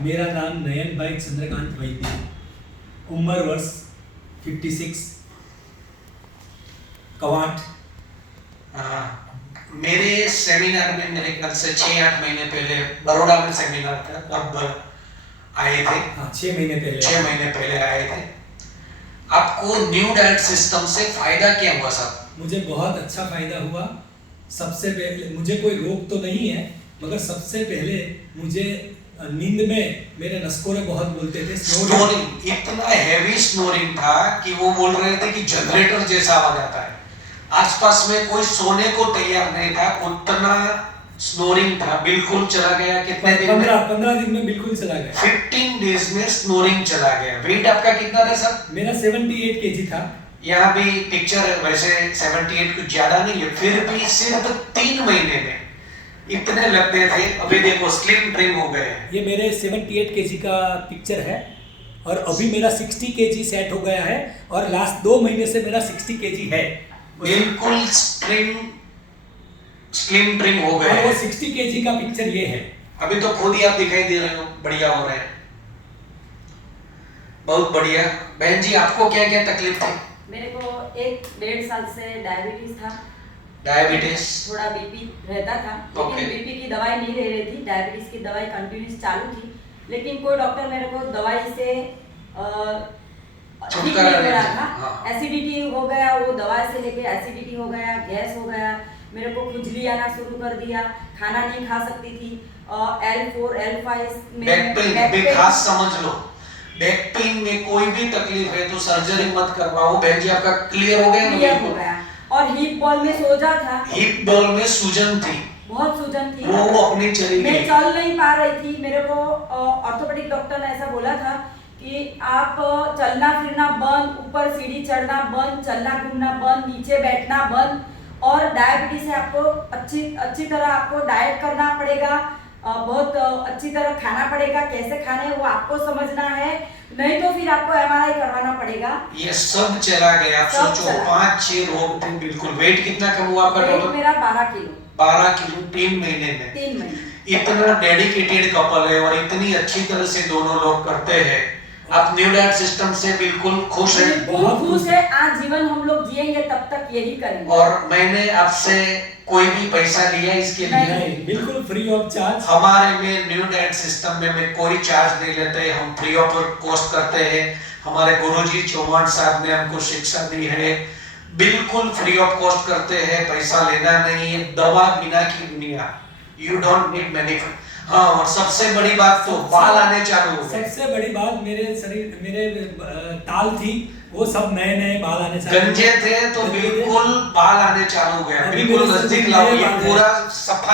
मेरा नाम नयन भाई चंद्रकांत वैद्य, उम्र वर्ष 56, कवाट। मेरे सेमिनार में मेरे ख्याल से 6-8 महीने पहले बड़ौदा में सेमिनार था, तब आए थे। हाँ, 6 महीने पहले 6 महीने पहले आए थे। आपको न्यू डाइट सिस्टम से फायदा क्या हुआ साहब? मुझे बहुत अच्छा फायदा हुआ। सबसे पहले मुझे कोई रोग तो नहीं है, मगर सबसे पहले मुझे नींद में मेरे नसकोरे बहुत बोलते थे। स्नोरिंग, इतना हैवी स्नोरिंग था कि वो बोल रहे थे कि जनरेटर जैसा आवाज आता है। आसपास में कोई सोने को तैयार नहीं था, उतना स्नोरिंग था। बिल्कुल चला गया कितने दिन में? 15 दिन में बिल्कुल चला गया। 15 डेज में स्नोरिंग चला गया। वेट आपका कितना था सर? मेरा 78 केजी था। यहाँ भी पिक्चर वैसे 78 कुछ ज्यादा नहीं है, फिर भी सिर्फ 3 महीने में इतने लगते थे। अभी देखो स्लिम ट्रिम हो गए। ये मेरे 78 केजी का पिक्चर है और अभी मेरा 60 केजी सेट हो गया है और लास्ट 2 महीने से मेरा 60 केजी है। बिल्कुल स्लिम ट्रिम हो गए। और वो 60 केजी का पिक्चर ये है। अभी तो खुद ही आप दिखाई दे रहे हो, बढ़िया हो रहे हैं, बहुत बढ़िया। बहन जी आपको क्या क्या तकलीफ थी? मेरे को 1-1.5 साल से डायबिटीज था। डायबिटीज, थोड़ा बीपी रहता था, लेकिन बीपी की दवाई नहीं ले रही थी। डायबिटीज की दवाई कंटिन्यूस चालू थी, लेकिन कोई डॉक्टर मेरे को दवाई से ठीक नहीं हो रहा था। एसिडिटी हो गया, वो दवाई से लेके एसिडिटी हो गया, गैस हो गया, मेरे को खुजली आना शुरू कर दिया, खाना नहीं खा सकती थी। L4 L5 में बैक पेन खास समझ लो। बैक पेन में कोई भी तकलीफ है तो सर्जरी मत करवाओ। बहन जी आपका क्लियर हो गया? क्लियर हो गया। और हिप बॉल में सोजा था, हिप बॉल में सूजन थी, बहुत सूजन थी, वो अपनी चली गई। मैं चल नहीं पा रही थी। मेरे को ऑर्थोपेडिक डॉक्टर ने ऐसा बोला था कि आप चलना फिरना बंद, ऊपर सीढ़ी चढ़ना बंद, चलना घूमना बंद, नीचे बैठना बंद, और डायबिटीज से आपको अच्छी तरह आपको डाइट करना पड़ेगा, बहुत अच्छी तरह खाना पड़ेगा। कैसे खाना है वो आपको समझना है, नहीं तो फिर आपको एमआरआई करवाना पड़ेगा। ये सब चला गया। आप सोचो 5-6 रोग थे बिल्कुल। वेट कितना कम हुआ आपका? वेट मेरा 12 किलो। 12 किलो 3 महीने में। 3 महीने। इतना डेडिकेटेड कपल है और इतनी अच्छी तरह से दोनों लोग करते हैं। आप न्यू डाइट सिस्टम से बिल्कुल खुश हैं? बहुत खुश है। आज जीवन हम लोग जिएंगे तब तक यही करेंगे। और मैंने आपसे कोई भी पैसा लिया इसके लिए? नहीं, बिल्कुल फ्री ऑफ चार्ज। हमारे में न्यू डाइट सिस्टम में कोई चार्ज नहीं लेते, हम फ्री ऑफ कॉस्ट करते हैं। हमारे गुरुजी चौहान साहब ने हमको शिक्षा दी है, बिल्कुल फ्री ऑफ कॉस्ट करते हैं, पैसा लेना नहीं है। दवा बिना की दुनिया, यू डोंट नीड मेडिसिन। हाँ, और सबसे बड़ी बात तो बाल आने चालू हो गए। सबसे बड़ी बात, मेरे टाल थी, वो सब नए बाल आने चालू। गंजे थे तो बिल्कुल बाल आने चालू हो गया। बिल्कुल नजदीक लाओ, ये पूरा सफा